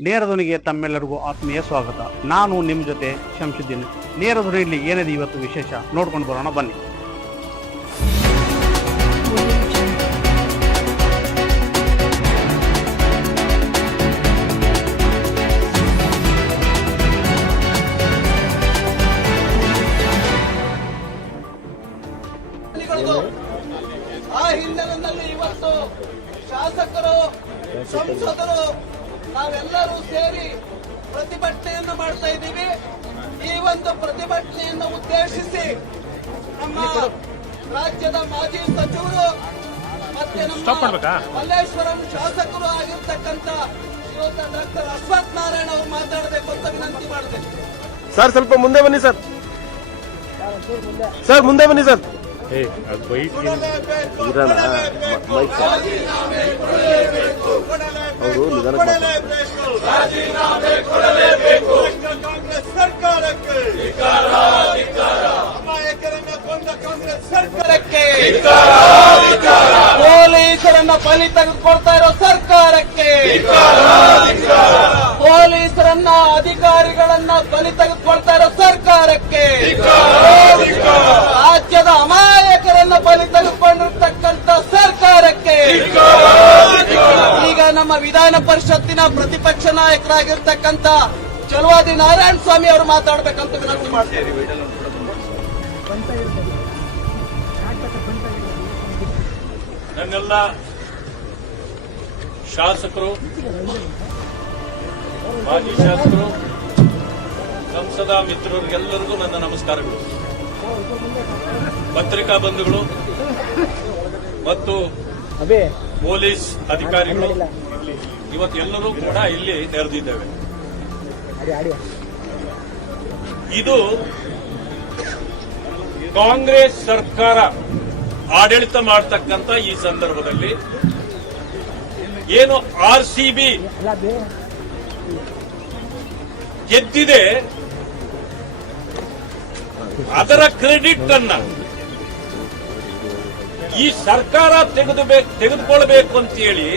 ನೇರ ಧ್ವನಿಗೆ ತಮ್ಮೆಲ್ಲರಿಗೂ ಆತ್ಮೀಯ ಸ್ವಾಗತ. ನಾನು ನಿಮ್ಮ ಜೊತೆ ಶಂಶುದ್ದೀನ್. ನೇರದೊನಿಯಲ್ಲಿ ಏನಿದೆ ಇವತ್ತು ವಿಶೇಷ? ನೋಡ್ಕೊಂಡು ಬರೋಣ, ಬನ್ನಿ. ರಾಜ್ಯದ ಮಾಜಿ ಸಚಿವರು ಮತ್ತೆ ನಮ್ಮ ಮಲ್ಲೇಶ್ವರಂ ಶಾಸಕರು ಆಗಿರ್ತಕ್ಕಂಥ ಶ್ರೀಯುತ ಡಾಕ್ಟರ್ ಅಶ್ವಥ್ ನಾರಾಯಣ ಅವರು ಮಾತಾಡಬೇಕು ಅಂತ ವಿನಂತಿ ಮಾಡ್ತೇನೆ ಸರ್ ಸ್ವಲ್ಪ ಮುಂದೆ ಬನ್ನಿ ಸರ್. ಸರ್ ಮುಂದೆ ಬನ್ನಿ ಸರ್. ಅವರು ನಿಧಾನಕ್ಕೆ ಸರ್ಕಾರಕ್ಕೆ. ಸರ್ಕಾರಕ್ಕೆ. ಪೊಲೀಸರನ್ನ ಬಲಿ ತೆಗೆದುಕೊಳ್ತಾ ಇರೋ ಸರ್ಕಾರಕ್ಕೆ. ಪೊಲೀಸರನ್ನ ಅಧಿಕಾರಿಗಳನ್ನ ಬಲಿ ತೆಗೆದುಕೊಳ್ತಾ ಇರೋ ಸರ್ಕಾರಕ್ಕೆ. ರಾಜ್ಯದ ಅಮಾಯಕರನ್ನ ಬಲಿ ತೆಗೆದುಕೊಂಡಿರ್ತಕ್ಕಂಥ ಸರ್ಕಾರಕ್ಕೆ. ಈಗ ನಮ್ಮ ವಿಧಾನ ಪರಿಷತ್ತಿನ ಪ್ರತಿಪಕ್ಷ ನಾಯಕರಾಗಿರ್ತಕ್ಕಂಥ ಚಲುವಾದಿ ನಾರಾಯಣ ಸ್ವಾಮಿ ಅವರು ಮಾತಾಡ್ಬೇಕಂತ ವಿನಂತಿ ಮಾಡ್ತೇವೆ ನನ್ನೆಲ್ಲ ಶಾಸಕರು, ಮಾಜಿ ಶಾಸಕರು, ಸಂಸದ ಮಿತ್ರರಿಗೆಲ್ಲರಿಗೂ ನನ್ನ ನಮಸ್ಕಾರಗಳು. ಪತ್ರಿಕಾ ಬಂಧುಗಳು ಮತ್ತು ಪೊಲೀಸ್ ಅಧಿಕಾರಿಗಳು ಇವತ್ತೆಲ್ಲರೂ ಕೂಡ ಇಲ್ಲಿ ನೆರೆದಿದ್ದೇವೆ. ಇದು ಕಾಂಗ್ರೆಸ್ ಸರ್ಕಾರ ಆಡಳಿತ ಮಾಡತಕ್ಕಂತ ಈ ಸಂದರ್ಭದಲ್ಲಿ ಏನು ಆರ್ ಸಿ ಬಿ ಗೆದ್ದಿದೆ, ಅದರ ಕ್ರೆಡಿಟ್ ಅನ್ನ ಈ ಸರ್ಕಾರ ತೆಗೆದು ತೆಗೆದುಕೊಳ್ಬೇಕು ಅಂತೇಳಿ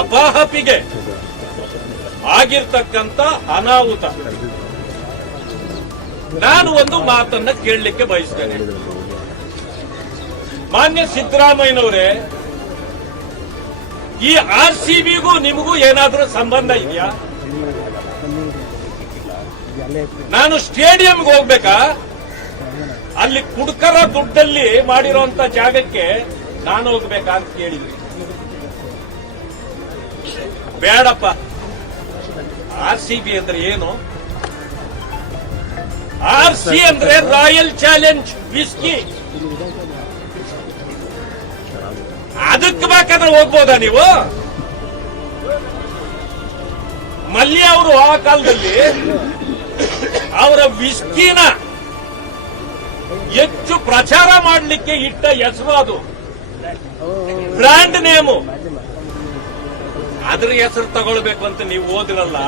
ಅಪಾಹಪಿಗೆ ಆಗಿರ್ತಕ್ಕಂಥ ಅನಾಹುತ. ನಾನು ಒಂದು ಮಾತನ್ನ ಕೇಳಲಿಕ್ಕೆ ಬಯಸ್ತೇನೆ. ಮಾನ್ಯ ಸಿದ್ದರಾಮಯ್ಯನವರೇ, ಈ ಆರ್ ಸಿ ಬಿಗೂ ನಿಮಗೂ ಏನಾದರೂ ಸಂಬಂಧ ಇದೆಯಾ? ನಾನು ಸ್ಟೇಡಿಯಂಗೆ ಹೋಗ್ಬೇಕಾ? ಅಲ್ಲಿ ಕುಡ್ಕರ ದುಡ್ಡಲ್ಲಿ ಮಾಡಿರುವಂತ ಜಾಗಕ್ಕೆ ನಾನು ಹೋಗ್ಬೇಕಾ ಅಂತ ಕೇಳಿದ್ರಿ ಬೇಡಪ್ಪ. ಆರ್ ಸಿ ಬಿ ಅಂದ್ರೆ ಏನು? ಆರ್ ಸಿ ಅಂದ್ರೆ ರಾಯಲ್ ಚಾಲೆಂಜ್, ವಿಸ್ಕಿ. ಅದಕ್ಕೆ ಬೇಕಾದ್ರೆ ಹೋಗ್ಬೋದಾ ನೀವು? ಮಲ್ಯ ಅವರು ಆ ಕಾಲದಲ್ಲಿ ಅವರ ವಿಸ್ಕಿನ ಹೆಚ್ಚು ಪ್ರಚಾರ ಮಾಡಲಿಕ್ಕೆ ಇಟ್ಟ ಹೆಸರು ಅದು. Brand name. ಅದ್ರ ಹೆಸರು ತಗೊಳ್ಬೇಕು ಅಂತ ನೀವು ಓದಿರಲ್ಲ.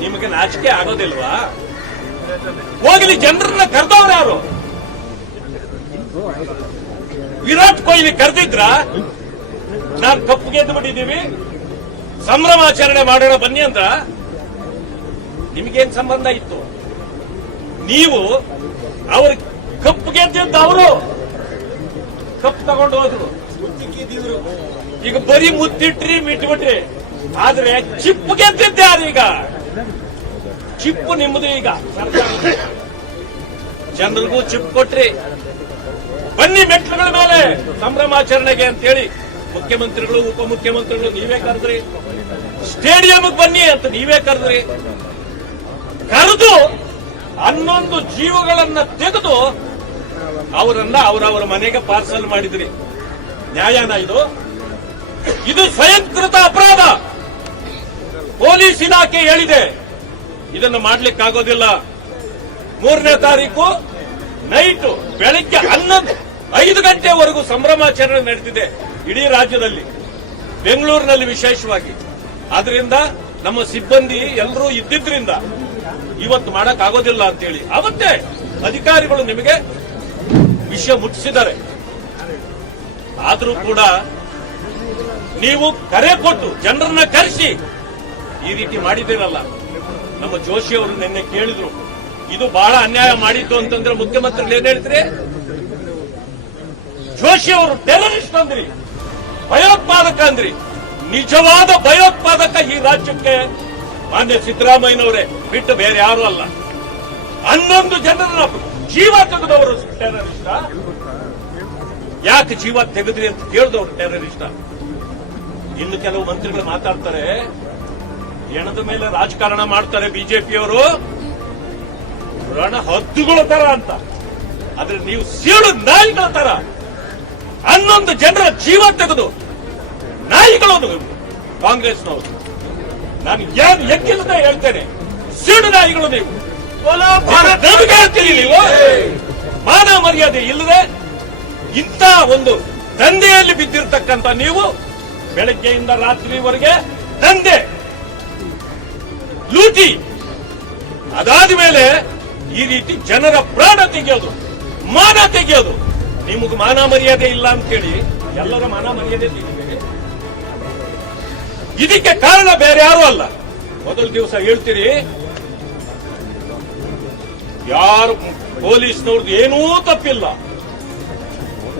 ನಿಮಗೆ ನಾಚಿಕೆ ಆಗೋದಿಲ್ವಾ? ಹೋಗಲಿ, ಜನರನ್ನ ಕರೆದವ್ರು ಯಾರು? ವಿರಾಟ್ ಕೊಹ್ಲಿ ಕರೆದಿದ್ರ? ನಾನ್ ಕಪ್ಪು ಗೆದ್ದು ಬಿಟ್ಟಿದ್ದೀವಿ. ಸಂಭ್ರಮಾಚರಣೆ ಮಾಡೋಣ ಬನ್ನಿ ಅಂದ್ರ ನಿಮಗೇನ್ ಸಂಬಂಧ ಇತ್ತು? ನೀವು ಅವ್ರ ಕಪ್ಪು ಗೆದ್ದಿದ್ದ ಅವರು ಕಪ್ಪು ತಗೊಂಡು ಹೋದ್ರು. ಈಗ ಬರೀ ಮುತ್ತಿಟ್ರಿ, ಮಿಟ್ಬಿಟ್ರಿ. ಆದ್ರೆ ಚಿಪ್ಪು ಗೆದ್ದಿದ್ದೆ ಈಗ? ಚಿಪ್ಪು ನಿಮ್ಮದು ಈಗ. ಜನರಿಗೂ ಚಿಪ್ ಕೊಟ್ರಿ. ಬನ್ನಿ ಮೆಟ್ಲುಗಳ ಮೇಲೆ ಸಂಭ್ರಮಾಚರಣೆಗೆ ಅಂತೇಳಿ ಮುಖ್ಯಮಂತ್ರಿಗಳು, ಉಪಮುಖ್ಯಮಂತ್ರಿಗಳು, ನೀವೇ ಕರೆದ್ರಿ. ಸ್ಟೇಡಿಯಂಗೆ ಬನ್ನಿ ಅಂತ ನೀವೇ ಕರೆದ್ರಿ. ಕರೆದು ಹನ್ನೊಂದು ಜೀವಗಳನ್ನ ತೆಗೆದು ಅವರನ್ನ ಅವರವರ ಮನೆಗೆ ಪಾರ್ಸಲ್ ಮಾಡಿದ್ರಿ. ನ್ಯಾಯನ ಇದು. ಇದು ಸ್ವಯಂಕೃತ ಅಪರಾಧ. ಪೊಲೀಸ್ ಇಲಾಖೆ ಹೇಳಿದೆ. ಇದನ್ನು ಮಾಡ್ಲಿಕ್ಕಾಗೋದಿಲ್ಲ. ಮೂರನೇ ತಾರೀಕು ನೈಟ್, ಬೆಳಗ್ಗೆ ಹನ್ನೊಂದು. ಐದು ಗಂಟೆವರೆಗೂ ಸಂಭ್ರಮಾಚರಣೆ ನಡೆದಿದೆ ಇಡೀ ರಾಜ್ಯದಲ್ಲಿ, ಬೆಂಗಳೂರಿನಲ್ಲಿ ವಿಶೇಷವಾಗಿ. ಆದ್ರಿಂದ ನಮ್ಮ ಸಿಬ್ಬಂದಿ ಎಲ್ಲರೂ ಇದ್ದಿದ್ರಿಂದ ಇವತ್ತು ಮಾಡಕ್ ಆಗೋದಿಲ್ಲ ಅಂತೇಳಿ. ಅವತ್ತೇ ಅಧಿಕಾರಿಗಳು ನಿಮಗೆ ವಿಷಯ ಮುಟ್ಟಿಸಿದ್ದಾರೆ. ಆದರೂ ಕೂಡ ನೀವು ಕರೆ ಕೊಟ್ಟು ಜನರನ್ನ ಕರೆಸಿ ಈ ರೀತಿ ಮಾಡಿದ್ದೀರಲ್ಲ. ನಮ್ಮ ಜೋಶಿ ಅವರು ನಿನ್ನೆ ಕೇಳಿದ್ರು, ಇದು ಬಹಳ ಅನ್ಯಾಯ ಮಾಡಿದ್ದು ಅಂತಂದ್ರೆ ಮುಖ್ಯಮಂತ್ರಿಗಳು ಏನ್ ಹೇಳ್ತೀರಿ? ಜೋಶಿ ಅವರು ಟೆರರಿಸ್ಟ್ ಅಂದ್ರಿ. ಭಯೋತ್ಪಾದಕ ಅಂದ್ರಿ. ನಿಜವಾದ ಭಯೋತ್ಪಾದಕ ಈ ರಾಜ್ಯಕ್ಕೆ ಮಾನ್ಯ ಸಿದ್ದರಾಮಯ್ಯನವರೇ, ಬಿಟ್ಟು ಬೇರೆ ಯಾರು ಅಲ್ಲ. ಹನ್ನೊಂದು ಜನರನ್ನ ಜೀವ ತೆಗೆದವರು ಟೆರರಿಸ್ಟ ಯಾಕೆ ಜೀವ ತೆಗೆದ್ರಿ ಅಂತ ಕೇಳಿದವರು ಟೆರರಿಸ್ಟ ಇನ್ನು ಕೆಲವು ಮಂತ್ರಿಗಳು ಮಾತಾಡ್ತಾರೆ, ಹೆಣದ ಮೇಲೆ ರಾಜಕಾರಣ ಮಾಡ್ತಾರೆ ಬಿಜೆಪಿಯವರು. ರಣ ಹದ್ದುಗಳ ತರ ಅಂತ. ಆದ್ರೆ ನೀವು ಸೀಳು ನಾಯಿಗಳ ತರ. ಜೀವ ತೆಗೆದು ನಾಯಿಗಳು ನೀವು, ಕಾಂಗ್ರೆಸ್ನವರು. ನಾನು ಏನು ಎಕ್ಕಿಲ್ಲದೆ ಹೇಳ್ತೇನೆ. ಸೀಡು ನಾಯಿಗಳು ನೀವು. ನಮಗೆ ಹೇಳ್ತೀರಿ ನೀವು? ಮಾನ ಮರ್ಯಾದೆ ಇಲ್ಲದೆ ಇಂಥ ಒಂದು ದಂಧೆಯಲ್ಲಿ ಬಿದ್ದಿರ್ತಕ್ಕಂಥ ನೀವು ಬೆಳಗ್ಗೆಯಿಂದ ರಾತ್ರಿವರೆಗೆ ದಂಧೆ. ಲೂಟಿ. ಅದಾದ ಮೇಲೆ ಈ ರೀತಿ ಜನರ ಪ್ರಾಣ ತೆಗೆಯೋದು ಮಾನ ತೆಗೆಯೋದು. ನಿಮಗೆ ಮಾನ ಮರ್ಯಾದೆ ಇಲ್ಲ ಅಂತೇಳಿ ಎಲ್ಲರ ಮನ ತೆಗಿಬೇಡಿ ಇದಕ್ಕೆ ಕಾರಣ ಬೇರೆ ಯಾರು ಅಲ್ಲ. ಮೊದಲ ದಿವಸ ಹೇಳ್ತೀರಿ ಯಾರು ಪೊಲೀಸ್ನವ್ರದ್ದು ಏನೂ ತಪ್ಪಿಲ್ಲ.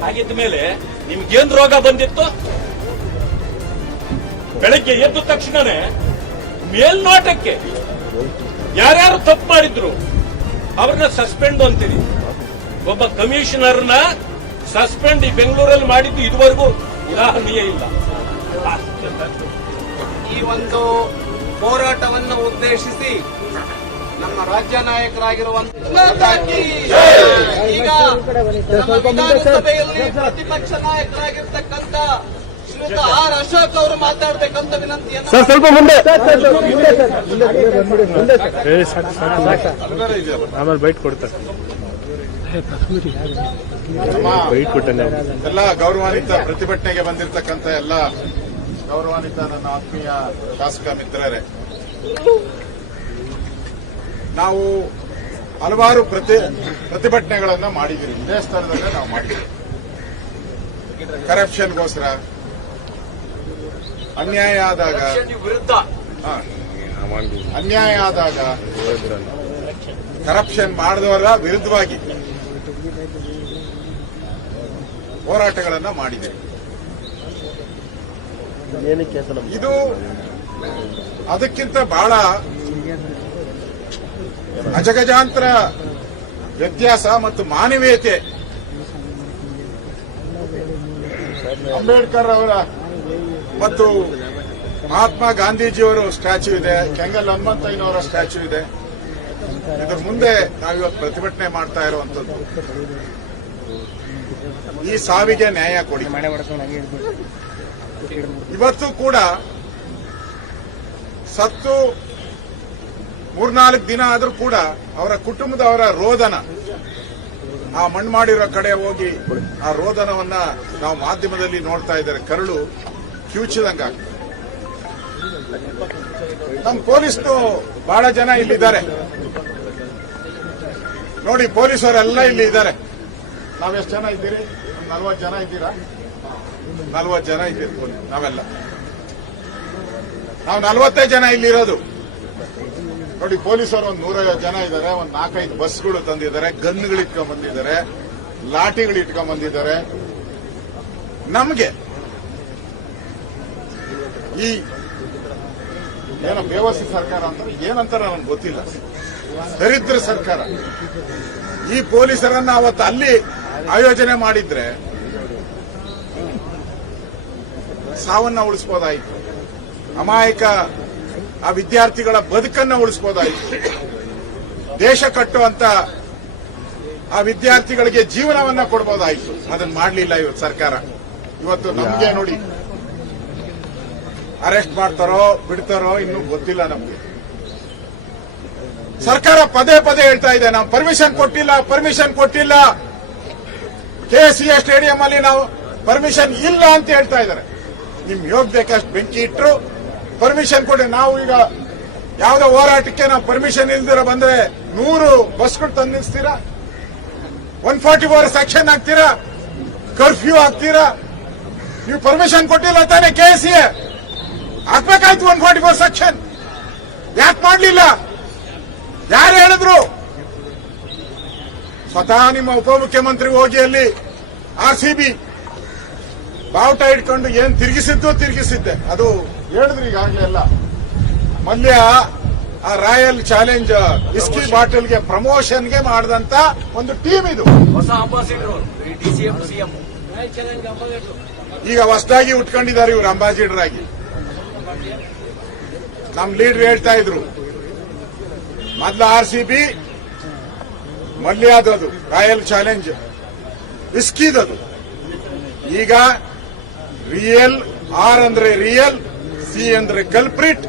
ಹಾಗಿದ್ದ ಮೇಲೆ ನಿಮ್ಗೇನ್ ರೋಗ ಬಂದಿತ್ತು? ಬೆಳಗ್ಗೆ ಎದ್ದ ತಕ್ಷಣನೇ ಮೇಲ್ನೋಟಕ್ಕೆ ಯಾರ್ಯಾರು ತಪ್ಪು ಮಾಡಿದ್ರು, ಅವ್ರನ್ನ ಸಸ್ಪೆಂಡ್ ಅಂತೀರಿ. ಒಬ್ಬ ಕಮಿಷನರ್ನ ಸಸ್ಪೆಂಡ್ ಈ ಬೆಂಗಳೂರಲ್ಲಿ ಮಾಡಿದ್ದು ಇದುವರೆಗೂ ಉದಾಹರಣೆಯೇ ಇಲ್ಲ. ಈ ಒಂದು ಹೋರಾಟವನ್ನು ಉದ್ದೇಶಿಸಿ ನಮ್ಮ ರಾಜ್ಯ ನಾಯಕರಾಗಿರುವಂತಹ ಈಗ ನಮ್ಮ ವಿಧಾನಸಭೆಯಲ್ಲಿ ಪ್ರತಿಪಕ್ಷ ನಾಯಕರಾಗಿರ್ತಕ್ಕಂಥ ಶ್ರೀಯುತ ಆರ್ ಅಶೋಕ್ ಅವರು ಮಾತಾಡಬೇಕಂತ ವಿನಂತಿಯನ್ನು ಸರ್ ಸ್ವಲ್ಪ ಮುಂದೆ. ಆಮೇಲೆ ಬೈಟ್ ಕೊಡ್ತಾರೆ. ಎಲ್ಲ ಗೌರವಾನ್ವಿತ ಪ್ರತಿಭಟನೆಗೆ ಬಂದಿರತಕ್ಕಂತ ಎಲ್ಲ ಗೌರವಾನ್ವಿತ ನನ್ನ ಆತ್ಮೀಯ ಶಾಸಕ ಮಿತ್ರರೇ. ನಾವು ಹಲವಾರು ಪ್ರತಿ ಪ್ರತಿಭಟನೆಗಳನ್ನ ಮಾಡಿದ್ದೀವಿ. ಇದೇ ಸ್ಥಳದಲ್ಲೇ ನಾವು ಮಾಡಿದ್ದೀವಿ. ಕರಪ್ಷನ್ಗೋಸ್ಕರ ಅನ್ಯಾಯ ಆದಾಗ. ಅನ್ಯಾಯ ಆದಾಗ ಕರಪ್ಷನ್ ಮಾಡಿದವರ ವಿರುದ್ಧವಾಗಿ ಹೋರಾಟಗಳನ್ನ ಮಾಡಿದೆ. ಇದು ಅದಕ್ಕಿಂತ ಬಹಳ ಅಜಗಜಾಂತರ ವ್ಯತ್ಯಾಸ ಮತ್ತು ಮಾನವೀಯತೆ. ಅಂಬೇಡ್ಕರ್ ಅವರ ಮತ್ತು ಮಹಾತ್ಮ ಗಾಂಧೀಜಿಯವರ ಸ್ಟ್ಯಾಚ್ಯೂ ಇದೆ ಕೆಂಗಲ್ ಹನುಮಂತಯ್ಯನವರ ಸ್ಟ್ಯಾಚ್ಯೂ ಇದೆ. ಇದರ ಮುಂದೆ ನಾವಿವತ್ತು ಪ್ರತಿಭಟನೆ ಮಾಡ್ತಾ ಇರುವಂತದ್ದು ಈ ಸಾವಿಗೆ ನ್ಯಾಯ ಕೊಡಿ. ಇವತ್ತು ಕೂಡ ಸತ್ತು ಮೂರ್ನಾಲ್ಕು ದಿನ ಆದರೂ ಕೂಡ ಅವರ ಕುಟುಂಬದವರ ರೋದನ, ಆ ಮಣ್ಣು ಮಾಡಿರೋ ಕಡೆ ಹೋಗಿ ಆ ರೋದನವನ್ನ ನಾವು ಮಾಧ್ಯಮದಲ್ಲಿ ನೋಡ್ತಾ ಇದ್ದಾರೆ. ಕರಳು ಕ್ಯೂಚಿದಂಗ ನಮ್ಮ ಪೊಲೀಸ್ನು ಬಹಳ ಜನ ಇಲ್ಲಿದ್ದಾರೆ. ನೋಡಿ, ಪೊಲೀಸರೆಲ್ಲ ಇಲ್ಲಿ ಇದ್ದಾರೆ ನಾವೆಷ್ಟು ಜನ ಇದ್ದೀರಿ? ನಲ್ವತ್ತು ಜನ ಇದ್ದೀರಾ? ನಲ್ವತ್ತು ಜನ ಇದ್ದೀರಿ ನಾವೆಲ್ಲ. ನಾವು ನಲ್ವತ್ತೈದು ಜನ ಇಲ್ಲಿರೋದು. ನೋಡಿ, ಪೊಲೀಸರು ಒಂದು ನೂರೈವತ್ತು ಜನ ಇದ್ದಾರೆ, ಒಂದು ನಾಲ್ಕೈದು ಬಸ್ಗಳು ತಂದಿದ್ದಾರೆ ಗನ್ಗಳು ಇಟ್ಕೊಂಡ್ ಬಂದಿದ್ದಾರೆ ಲಾಠಿಗಳು ಇಟ್ಕೊಂಡ್ ಬಂದಿದ್ದಾರೆ ನಮಗೆ ಈ ಏನೋ ಬೇವಸಿ ಸರ್ಕಾರ ಅಂತಾರೆ ಏನಂತಾರ ನನಗೆ ಗೊತ್ತಿಲ್ಲ. ದರಿದ್ರ ಸರ್ಕಾರ. ಈ ಪೊಲೀಸರನ್ನ ಅವತ್ತು ಅಲ್ಲಿ ಆಯೋಜನೆ ಮಾಡಿದ್ರೆ ಸಾವನ್ನ ಉಳಿಸ್ಬೋದಾಯಿತು. ಅಮಾಯಕ ಆ ವಿದ್ಯಾರ್ಥಿಗಳ ಬದುಕನ್ನ ಉಳಿಸ್ಬೋದಾಯಿತು. ದೇಶ ಕಟ್ಟುವಂತ ಆ ವಿದ್ಯಾರ್ಥಿಗಳಿಗೆ ಜೀವನವನ್ನ ಕೊಡ್ಬೋದಾಯಿತು. ಅದನ್ನ ಮಾಡಲಿಲ್ಲ ಇವತ್ತು ಸರ್ಕಾರ. ಇವತ್ತು ನಮಗೆ ನೋಡಿ ಅರೆಸ್ಟ್ ಮಾಡ್ತಾರೋ, ಬಿಡ್ತಾರೋ ಇನ್ನೂ ಗೊತ್ತಿಲ್ಲ ನಮಗೆ. ಸರ್ಕಾರ ಪದೇ ಪದೇ ಹೇಳ್ತಾ ಇದೆ, ನಾವು ಪರ್ಮಿಷನ್ ಕೊಟ್ಟಿಲ್ಲ ಪರ್ಮಿಷನ್ ಕೊಟ್ಟಿಲ್ಲ. ಕೆಸಿಎ ಸ್ಟೇಡಿಯಂ ಅಲ್ಲಿ ನಾವು ಪರ್ಮಿಷನ್ ಇಲ್ಲ ಅಂತ ಹೇಳ್ತಾ ಇದ್ದಾರೆ. ನಿಮ್ ಯೋಗ್ ಬೇಕಷ್ಟು ಬೆಂಕಿ ಇಟ್ಟರು ಪರ್ಮಿಷನ್ ಕೊಡಿ. ನಾವು ಈಗ ಯಾವುದೋ ಹೋರಾಟಕ್ಕೆ ನಾವು ಪರ್ಮಿಷನ್ ಇಲ್ದಿರ ಬಂದ್ರೆ ನೂರು ಬಸ್ಗಳು ತಂದಿಸ್ತೀರಾ ಒನ್ ಫಾರ್ಟಿ ಫೋರ್ ಸೆಕ್ಷನ್ ಹಾಕ್ತೀರಾ? ಕರ್ಫ್ಯೂ ಹಾಕ್ತೀರಾ? ನೀವು ಪರ್ಮಿಷನ್ ಕೊಟ್ಟಿಲ್ಲ ತಾನೇ ಕೆಎಸ್ಸಿಎ ಹಾಕ್ಬೇಕಾಯ್ತು ಒನ್ ಫಾರ್ಟಿ ಫೋರ್ ಸೆಕ್ಷನ್. ಯಾಕೆ ಮಾಡ್ಲಿಲ್ಲ? ಯಾರು ಹೇಳಿದ್ರು? ಸ್ವತಃ ನಿಮ್ಮ ಉಪಮುಖ್ಯಮಂತ್ರಿ ಹೋಗಿ ಅಲ್ಲಿ ಆರ್ ಸಿ ಬಿ ಬಾವುಟ ಇಟ್ಕೊಂಡು ಏನ್ ತಿರುಗಿಸಿದ್ದು ತಿರುಗಿಸಿದ್ದೆ. ಅದು ಹೇಳಿದ್ರು ಈಗಾಗಲೇ ಎಲ್ಲ. ಮಲ್ಯ ಆ ರಾಯಲ್ ಚಾಲೆಂಜ್ ವಿಸ್ಕಿ ಬಾಟಲ್ಗೆ ಪ್ರಮೋಷನ್ಗೆ ಮಾಡಿದಂತ ಒಂದು ಟೀಮ್ ಇದು. ಹೊಸ ಈಗ ಹೊಸದಾಗಿ ಉಟ್ಕೊಂಡಿದ್ದಾರೆ ಇವರು ಅಂಬಾಸಿಡರ್ ಆಗಿ ನಮ್ ಲೀಡರ್ ಹೇಳ್ತಾ ಇದ್ರು ಮೊದ್ಲು ಆರ್ ಸಿ ಬಿ ಮಲ್ಯಾದದು ರಾಯಲ್ ಚಾಲೆಂಜ್. ವಿಸ್ಕಿದದು ಈಗ ರಿಯಲ್ ಆರ್ ಅಂದ್ರೆ ರಿಯಲ್ ಸಿ ಅಂದ್ರೆ ಕಲ್ಪ್ರಿಟ್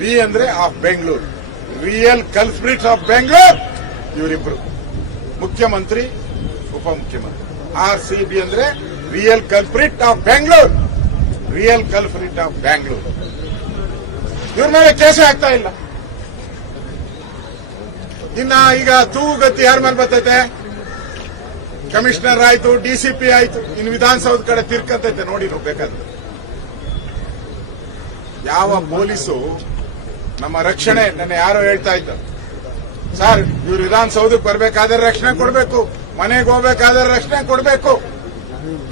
ಬಿ ಅಂದ್ರೆ of Bengaluru real culprit of Bengaluru ಇವರಿಬ್ರು. ಮುಖ್ಯಮಂತ್ರಿ, ಉಪಮುಖ್ಯಮಂತ್ರಿ. ಆರ್ ಸಿ ಬಿ ಅಂದ್ರೆ real culprit of Bengaluru real culprit of Bengaluru ಇವ್ರ ಮೇಲೆ ಕೇಸೇ ಆಗ್ತಾ ಇಲ್ಲ. ಇನ್ನ ಈಗ ತೂಗತಿ ಯಾರ ಮೇಲೆ ಬರ್ತೈತೆ? ಕಮಿಷನರ್ ಆಯ್ತು ಡಿಸಿಪಿ ಆಯ್ತು, ಇನ್ನು ವಿಧಾನಸೌಧ ಕಡೆ ತಿರ್ಕತೈತೆ ನೋಡಿ ನೀವು ಯಾವ ಪೊಲೀಸು ನಮ್ಮ ರಕ್ಷಣೆ, ನನ್ನ ಯಾರೋ ಹೇಳ್ತಾ ಇದ್ದ. ಸರ್, ಇವ್ರು ವಿಧಾನಸೌಧಕ್ಕೆ ಬರಬೇಕಾದ್ರೆ ರಕ್ಷಣೆ ಕೊಡಬೇಕು, ಮನೆಗೆ ಹೋಗ್ಬೇಕಾದ್ರೆ ರಕ್ಷಣೆ ಕೊಡಬೇಕು,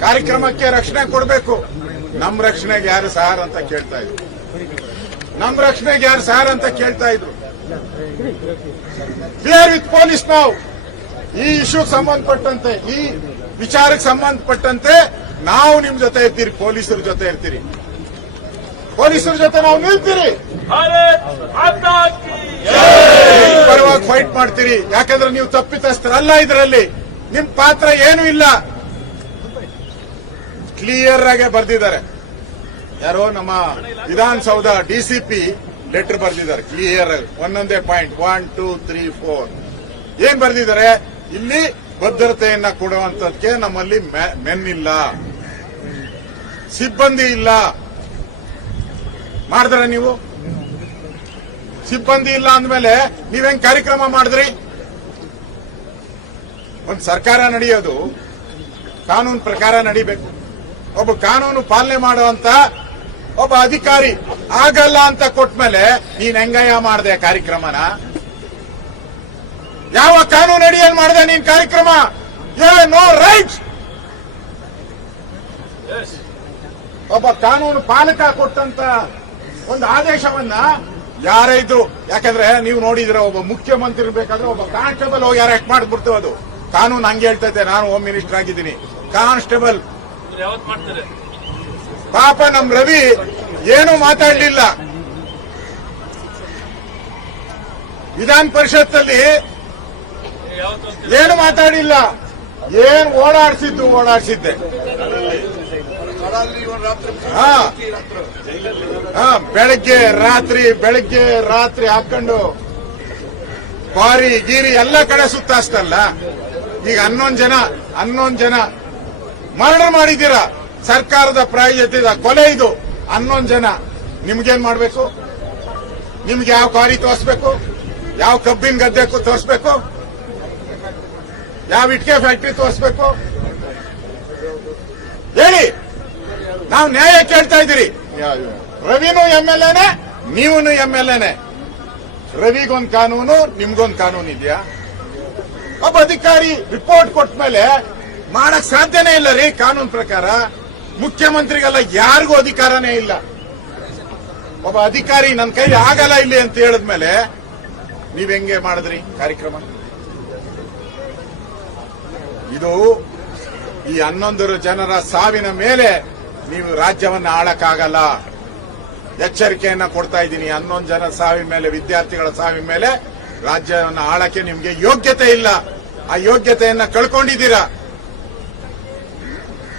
ಕಾರ್ಯಕ್ರಮಕ್ಕೆ ರಕ್ಷಣೆ ಕೊಡಬೇಕು. ನಮ್ಮ ರಕ್ಷಣೆಗೆ ಯಾರು ಸಾರ್ ಅಂತ ಕೇಳ್ತಾ ಇದ್ರು. ನಮ್ಮ ರಕ್ಷಣೆಗೆ ಯಾರು ಸಾರ್ ಅಂತ ಕೇಳ್ತಾ ಇದ್ರು. ಆರ್ ವಿತ್ ಪೊಲೀಸ್ ನಾವು ಈ ಇಶ್ಯೂ ಸಂಬಂಧಪಟ್ಟಂತೆ ಈ ವಿಚಾರಕ್ಕೆ ಸಂಬಂಧಪಟ್ಟಂತೆ ನಾವು ನಿಮ್ ಜೊತೆ ಇರ್ತೀರಿ ಪೊಲೀಸರ ಜೊತೆ ಇರ್ತೀರಿ. ಪೊಲೀಸರ ಜೊತೆ ನಾವು ನಿಲ್ತೀರಿ. ಪರವಾಗಿ ಫೈಟ್ ಮಾಡ್ತೀರಿ. ಯಾಕಂದ್ರೆ ನೀವು ತಪ್ಪಿತಸ್ಥರಲ್ಲ ಇದರಲ್ಲಿ. ನಿಮ್ ಪಾತ್ರ ಏನು ಇಲ್ಲ. ಕ್ಲಿಯರ್ ಆಗಿ ಬರ್ದಿದ್ದಾರೆ. ಯಾರೋ ನಮ್ಮ ವಿಧಾನಸೌಧ ಡಿಸಿಪಿ ಲೆಟರ್ ಬರೆದಿದ್ದಾರೆ, ಕ್ಲಿಯರ್. ಒಂದೊಂದೇ point. One two three four ಏನ್ ಬರ್ದಿದ್ದಾರೆ? ಇಲ್ಲಿ ಭದ್ರತೆಯನ್ನ ಕೊಡುವಂತದಕ್ಕೆ ನಮ್ಮಲ್ಲಿ ಮೆನ್ ಇಲ್ಲ ಸಿಬ್ಬಂದಿ ಇಲ್ಲ. ಮಾಡಿದ್ರ ನೀವು? ಸಿಬ್ಬಂದಿ ಇಲ್ಲ ಅಂದ್ಮೇಲೆ ನೀವೇನ್ ಕಾರ್ಯಕ್ರಮ ಮಾಡಿದ್ರಿ? ಒಂದು ಸರ್ಕಾರ ನಡೆಯೋದು, ಕಾನೂನು ಪ್ರಕಾರ ನಡಿಬೇಕು. ಒಬ್ಬ ಕಾನೂನು ಪಾಲನೆ ಮಾಡುವಂತ ಒಬ್ಬ ಅಧಿಕಾರಿ, ಆಗಲ್ಲ ಅಂತ ಕೊಟ್ಮೇಲೆ ನೀನ್ ಹೆಂಗಯ್ಯ ಮಾಡಿದೆ ಕಾರ್ಯಕ್ರಮನ? ಯಾವ ಕಾನೂನು ಅಡಿಯಲ್ಲಿ ಮಾಡಿದೆ ನೀನ್ ಕಾರ್ಯಕ್ರಮ? ನೋ ರೈಟ್ ಒಬ್ಬ ಕಾನೂನು ಪಾಲಕ ಕೊಟ್ಟಂತ ಒಂದು ಆದೇಶವನ್ನ ಯಾರೇ ಇದ್ರು, ಯಾಕಂದ್ರೆ ನೀವು ನೋಡಿದ್ರೆ ಒಬ್ಬ ಮುಖ್ಯಮಂತ್ರಿ ಬೇಕಾದ್ರೆ ಒಬ್ಬ ಕಾನ್ಸ್ಟೇಬಲ್ ಹೋಗಿ ಅರೆಸ್ಟ್ ಮಾಡಿಬಿಡ್ತೇವೆ ಅದು. ಕಾನೂನು ಹಂಗೆ ಹೇಳ್ತೈತೆ ನಾನು ಹೋಮ್ ಮಿನಿಸ್ಟರ್ ಆಗಿದ್ದೀನಿ. ಕಾನ್ಸ್ಟೇಬಲ್. ಯಾವತ್ತು ಮಾಡ್ತಾರೆ? ಪಾಪ ನಮ್ ರವಿ ಏನು ಮಾತಾಡಲಿಲ್ಲ. ವಿಧಾನ ಪರಿಷತ್ತಲ್ಲಿ ಏನು ಮಾತಾಡಿಲ್ಲ. ಏನ್ ಓಡಾಡ್ಸಿದ್ದು ಓಡಾಡ್ಸಿದ್ದೆ. ಬೆಳಗ್ಗೆ ರಾತ್ರಿ ಬೆಳಗ್ಗೆ ರಾತ್ರಿ ಹಾಕೊಂಡು ಬಾರಿ ಗೀರಿ ಎಲ್ಲ ಕಡೆ ಸುತ್ತಾಸ್ತಲ್ಲ ಈಗ ಹನ್ನೊಂದ್ ಜನ ಹನ್ನೊಂದ್ ಜನ ಮರಣ ಮಾಡಿದ್ದೀರಾ? ಸರ್ಕಾರದ ಪ್ರಾಯೋಜಿತ ಕೊಲೆ ಇದು. ಹನ್ನೊಂದು ಜನ. ನಿಮ್ಗೇನ್ ಮಾಡಬೇಕು? ನಿಮ್ಗೆ ಯಾವ ಕಾರಿ ತೋರಿಸ್ಬೇಕು? ಯಾವ ಕಬ್ಬಿನ ಗದ್ದೆ ತೋರಿಸ್ಬೇಕು? ಯಾವ ಇಟ್ಕೆ ಫ್ಯಾಕ್ಟ್ರಿ ತೋರಿಸ್ಬೇಕು? ಹೇಳಿ. ನಾವು ನ್ಯಾಯ ಕೇಳ್ತಾ ಇದ್ದೀರಿ. ರವಿನೂ ಎಂ ಎಲ್ ಎನೆ ನೀವು ಎಂ ಎಲ್ ಎನೆ ರವಿಗೊಂದು ಕಾನೂನು, ನಿಮ್ಗೊಂದು ಕಾನೂನು ಇದೆಯಾ? ಒಬ್ಬ ಅಧಿಕಾರಿ ರಿಪೋರ್ಟ್ ಕೊಟ್ಟ ಮೇಲೆ ಮಾಡಕ್ ಸಾಧ್ಯನೇ ಇಲ್ಲ ರೀ ಕಾನೂನು ಪ್ರಕಾರ. ಮುಖ್ಯಮಂತ್ರಿಗೆಲ್ಲ, ಯಾರಿಗೂ ಅಧಿಕಾರನೇ ಇಲ್ಲ. ಒಬ್ಬ ಅಧಿಕಾರಿ ನನ್ನ ಕೈಲಿ ಆಗಲ್ಲ ಇಲ್ಲಿ ಅಂತ ಹೇಳಿದ್ಮೇಲೆ ನೀವ್ ಹೆಂಗೆ ಮಾಡಿದ್ರಿ ಕಾರ್ಯಕ್ರಮ? ಇದು ಈ ಹನ್ನೊಂದು ಜನರ ಸಾವಿನ ಮೇಲೆ ನೀವು ರಾಜ್ಯವನ್ನ ಆಳಕ್ಕಾಗಲ್ಲ. ಎಚ್ಚರಿಕೆಯನ್ನ ಕೊಡ್ತಾ ಇದ್ದೀನಿ. ಹನ್ನೊಂದು ಜನ ಸಾವಿನ ಮೇಲೆ, ವಿದ್ಯಾರ್ಥಿಗಳ ಸಾವಿನ ಮೇಲೆ ರಾಜ್ಯವನ್ನ ಆಳಕ್ಕೆ ನಿಮಗೆ ಯೋಗ್ಯತೆ ಇಲ್ಲ. ಆ ಯೋಗ್ಯತೆಯನ್ನ ಕಳ್ಕೊಂಡಿದ್ದೀರಾ?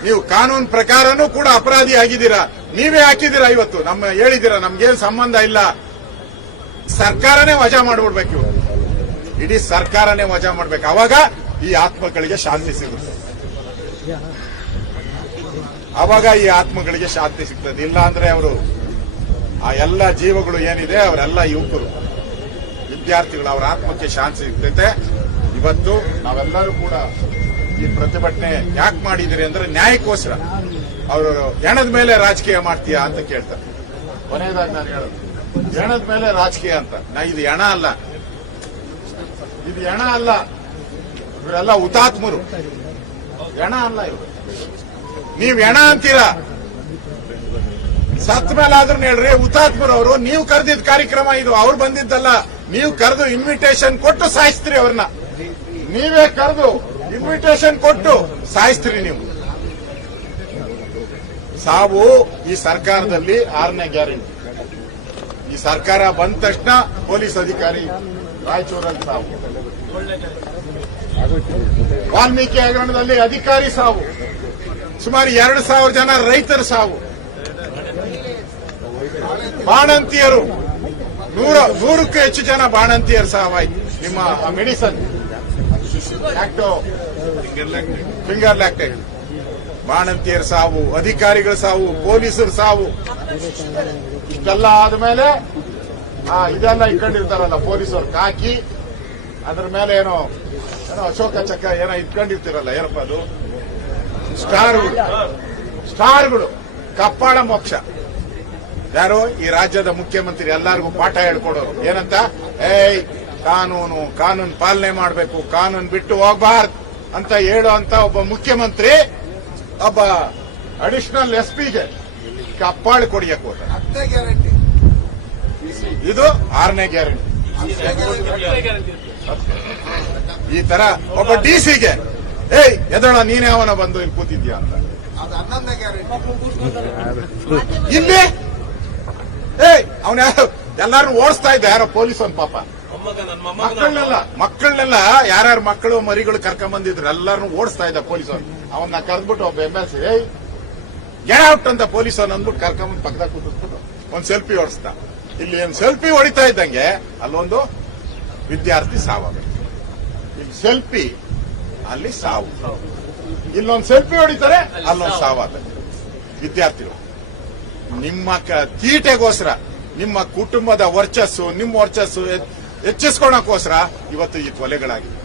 ನೀವು ಕಾನೂನು ಪ್ರಕಾರನೂ ಕೂಡ ಅಪರಾಧಿ ಆಗಿದ್ದೀರಾ? ನೀವೇ ಹಾಕಿದ್ದೀರಾ ಇವತ್ತು? ನಮ್ಮ ಹೇಳಿದ್ದೀರಾ, ನಮ್ಗೇನ್ ಸಂಬಂಧ ಇಲ್ಲ. ಸರ್ಕಾರನೇ ವಜಾ ಮಾಡ್ಬಿಡ್ಬೇಕು ಇವತ್ತು ಇಡೀ ಸರ್ಕಾರನೇ ವಜಾ ಮಾಡ್ಬೇಕು. ಅವಾಗ ಈ ಆತ್ಮಗಳಿಗೆ ಶಾಂತಿ ಸಿಗುತ್ತೆ. ಅವಾಗ ಈ ಆತ್ಮಗಳಿಗೆ ಶಾಂತಿ ಸಿಗ್ತದೆ. ಇಲ್ಲ ಅಂದ್ರೆ ಅವರು ಆ ಎಲ್ಲ ಜೀವಗಳು ಏನಿದೆ, ಅವರೆಲ್ಲ ಯುವಕರು. ವಿದ್ಯಾರ್ಥಿಗಳು, ಅವರ ಆತ್ಮಕ್ಕೆ ಶಾಂತಿ ಸಿಗ್ತೈತೆ. ಇವತ್ತು ನಾವೆಲ್ಲರೂ ಕೂಡ ಈ ಪ್ರತಿಭಟನೆ ಯಾಕೆ ಮಾಡಿದಿರಿ ಅಂದ್ರೆ ನ್ಯಾಯಕ್ಕೋಸ್ಕರ. ಅವರು ಹೆಣದ ಮೇಲೆ ರಾಜಕೀಯ ಮಾಡ್ತೀಯಾ ಅಂತ ಕೇಳ್ತಾರೆ. ಕೊನೆಯದಾಗಿ ನಾನು ಹೇಳೋದು. ಹೆಣದ ಮೇಲೆ ರಾಜಕೀಯ ಅಂತ. ನಾ ಇದು ಹೆಣ ಅಲ್ಲ. ಇದು ಹೆಣ ಅಲ್ಲ. ಇವರೆಲ್ಲ ಹುತಾತ್ಮರು. ಹೆಣ ಅಲ್ಲ ಇವರು. ನೀವು ಹೆಣ ಅಂತೀರಾ? ಸತ್ ಮೇಲೆ ಆದ್ರೂ ಹೇಳ್ರಿ ಹುತಾತ್ಮರು ಅವರು ನೀವು ಕರೆದಿದ್ದ ಕಾರ್ಯಕ್ರಮ ಇದು ಅವ್ರು ಬಂದಿದ್ದಲ್ಲ. ನೀವು ಕರೆದು ಇನ್ವಿಟೇಷನ್ ಕೊಟ್ಟು ಸಾಯಿಸ್ತೀರಿ ಅವ್ರನ್ನ. ನೀವೇ ಕರೆದು ಇನ್ವಿಟೇಷನ್ ಕೊಟ್ಟು ಸಾಯಿಸ್ತೀರಿ ನೀವು. ಸಾವು ಈ ಸರ್ಕಾರದಲ್ಲಿ ಆರನೇ ಗ್ಯಾರಂಟಿ. ಈ ಸರ್ಕಾರ ಬಂದ ತಕ್ಷಣ ಪೊಲೀಸ್ ಅಧಿಕಾರಿ ರಾಯಚೂರಲ್ಲಿ ಸಾವು. ವಾಲ್ಮೀಕಿ ಹಗರಣದಲ್ಲಿ ಅಧಿಕಾರಿ ಸಾವು. ಸುಮಾರು ಎರಡು ಸಾವಿರ ಜನ ರೈತರ ಸಾವು. ಬಾಣಂತಿಯರು. ನೂರ, ನೂರಕ್ಕೂ ಹೆಚ್ಚು ಜನ ಬಾಣಂತಿಯರು ಸಾವಾಯ್ತು. ನಿಮ್ಮ ಮೆಡಿಸನ್. ಫಿಂಗರ್ ಲ್ಯಾಕ್ಟೈ ಬಾಣಂತಿಯರ ಸಾವು, ಅಧಿಕಾರಿಗಳ ಸಾವು, ಪೊಲೀಸರ ಸಾವು. ಇಷ್ಟೆಲ್ಲ ಆದ್ಮೇಲೆ ಇದೆಲ್ಲ ಇಟ್ಕೊಂಡಿರ್ತಾರಲ್ಲ ಪೊಲೀಸರು, ಕಾಕಿ, ಅದ್ರ ಮೇಲೆ ಏನೋ ಏನೋ ಅಶೋಕ ಚಕ್ರ ಏನೋ ಇಟ್ಕೊಂಡಿರ್ತೀರಲ್ಲ, ಏನಪ್ಪ ಅದು? ಸ್ಟಾರ್ಗಳು. ಸ್ಟಾರ್ಗಳು. ಕಪ್ಪಾಳ ಮೋಕ್ಷ. ಯಾರು ಈ ರಾಜ್ಯದ ಮುಖ್ಯಮಂತ್ರಿ ಎಲ್ಲರಿಗೂ ಪಾಠ ಹೇಳ್ಕೊಡೋರು. ಏನಂತ? ಏಯ್ ಕಾನೂನು ಕಾನೂನು ಪಾಲನೆ ಮಾಡಬೇಕು ಕಾನೂನು ಬಿಟ್ಟು ಹೋಗಬಾರ್ದು ಅಂತ ಹೇಳೋ ಅಂತ ಒಬ್ಬ ಮುಖ್ಯಮಂತ್ರಿ ಒಬ್ಬ ಅಡಿಷನಲ್ ಎಸ್ ಪಿಗೆ ಕಪ್ಪಾಳು ಕೊಡಿಯಕ್ಕೆ ಹೋದ ಇದು ಆರನೇ ಗ್ಯಾರಂಟಿ ಈ ತರ ಒಬ್ಬ ಡಿ ಸಿಗೆ ಏಯ್ ಎದೋಣ ನೀನೇ ಅವನ ಬಂದು ಇಲ್ಲಿ ಕೂತಿದ್ಯಾ? ಅಂತ. ಇಲ್ಲಿ? ಏಯ್ ಅವನ ಎಲ್ಲಾರು ಓಡಿಸ್ತಾ ಇದ್ದ ಯಾರೋ ಪೊಲೀಸ್ ಒಂದು ಪಾಪ. ಮಕ್ಕಳನ್ನೆಲ್ಲ ಮಕ್ಕಳನ್ನೆಲ್ಲ ಯಾರ್ಯಾರು ಮಕ್ಕಳು ಮರಿಗಳು ಕರ್ಕೊಂಡ್ ಬಂದಿದ್ರು ಎಲ್ಲಾರನ್ನು ಓಡಿಸ್ತಾ ಇದ್ದ ಪೊಲೀಸ್ ಅವನ್ನ ಕರೆದ್ಬಿಟ್ಟು ಒಬ್ಬ ಎಂ ಎಲ್ ಸಿ ಔಟ್ ಅಂತ ಪೊಲೀಸ್ ಅಂದ್ಬಿಟ್ಟು ಕರ್ಕೊಂಡ್ ಪಕ್ಕದಾಗ ಕೂತಿಸ್ಬಿಟ್ಟು ಒಂದ್ ಸೆಲ್ಫಿ ಓಡಿಸ್ತಾ ಇಲ್ಲಿ ಏನ್ ಸೆಲ್ಫಿ ಹೊಡಿತಾ ಇದ್ದಂಗೆ ಅಲ್ಲೊಂದು ವಿದ್ಯಾರ್ಥಿ ಸಾವಾಗಬೇಕು ಇಲ್ಲಿ ಸೆಲ್ಫಿ ಅಲ್ಲಿ ಸಾವು. ಇಲ್ಲೊಂದು ಸೆಲ್ಫಿ ಹೊಡಿತಾರೆ ಅಲ್ಲೊಂದು ಸಾವಾದ ವಿದ್ಯಾರ್ಥಿಗಳು ನಿಮ್ಮ ತೀಟೆಗೋಸ್ಕರ ನಿಮ್ಮ ಕುಟುಂಬದ ವರ್ಚಸ್ಸು ನಿಮ್ಮ ವರ್ಚಸ್ಸು ಹೆಚ್- ಹೆಚ್ಚಿಸ್ಕೊಳಕ್ಕೋಸ್ಕರ ಇವತ್ತು ಈ ಕೊಲೆಗಳಾಗಿದೆ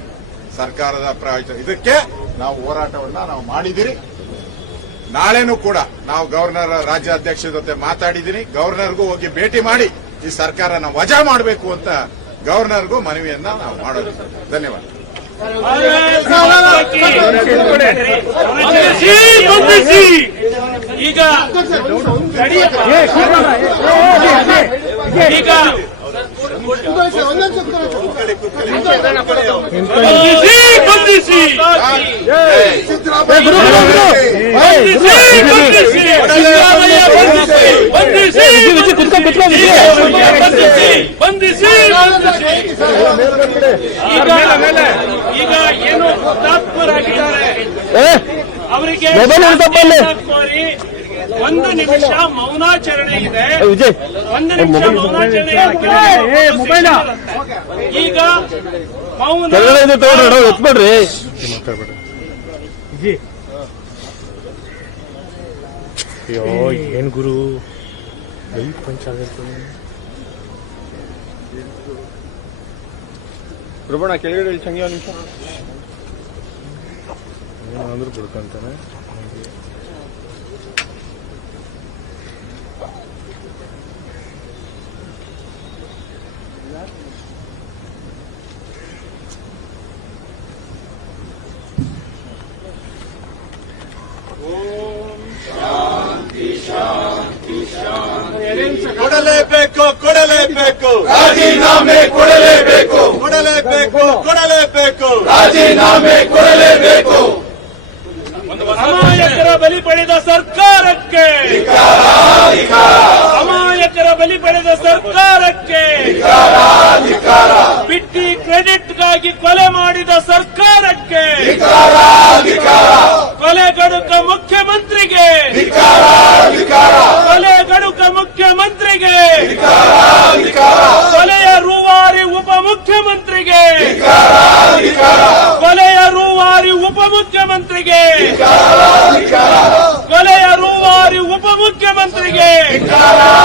ಸರ್ಕಾರದ ಪ್ರಾಯೋಜಿತ ಇದಕ್ಕೆ ನಾವು ಹೋರಾಟವನ್ನ ನಾವು ಮಾಡಿದಿರಿ ನಾಳೆನೂ ಕೂಡ ನಾವು ಗವರ್ನರ್ ರಾಜ್ಯಾಧ್ಯಕ್ಷರ ಜೊತೆ ಮಾತಾಡಿದ್ದೀನಿ ಗವರ್ನರ್ಗೂ ಹೋಗಿ ಭೇಟಿ ಮಾಡಿ ಈ ಸರ್ಕಾರನ ವಜಾ ಮಾಡಬೇಕು ಅಂತ ಗವರ್ನರ್ಗೂ ಮನವಿಯನ್ನ ನಾವು ಮಾಡೋದು ಧನ್ಯವಾದ ಈಗ ಈಗ ಏನು ಹುತಾತ್ಮರಾಗಿದ್ದಾರೆ ಅವರಿಗೆ ಒಂದು ನಿಮಿಷ ಮೌನಾಚರಣೆ ಇದೆ. ಒಂದು ನಿಮಿಷ ಮೌನಾಚರಣೆ ಈಗ ಮೌನ ಎತ್ಬೇಡ್ರಿ ಅಯ್ಯೋ ಏನ್ ಗುರು? ಲೈಟ್ ಪಂಚ್ ಆಗೈತೆ ಪ್ರಭಣ ಕೆಳಗಡೆ ಚಂಗಿ ನಿಮಿಷ. ಏನಾದ್ರೂ ಬಿಡ್ಕೊಂತಾನೆ? ಕೊಡಲೇಬೇಕು ಕೊಡಲೇಬೇಕು. ರಾಜೀನಾಮೆ ಕೊಡಲೇಬೇಕು. ಕೊಡಲೇಬೇಕು ಕೊಡಲೇಬೇಕು. ರಾಜೀನಾಮೆ ಕೊಡಲೇಬೇಕು. ಅಮಾಯಕರ ಬಲಿ ಪಡೆದ ಸರ್ಕಾರಕ್ಕೆ. ಅಮಾಯಕರ ಬಲಿ ಪಡೆದ ಸರ್ಕಾರಕ್ಕೆ. ಬಿಟ್ಟಿ ಕ್ರೆಡಿಟ್ಗಾಗಿ ಕೊಲೆ ಮಾಡಿದ ಸರ್ಕಾರಕ್ಕೆ. ಕೊಲೆ ಗಡುಕ ಮುಖ್ಯಮಂತ್ರಿಗೆ. ಕೊಲೆ আল্লাহ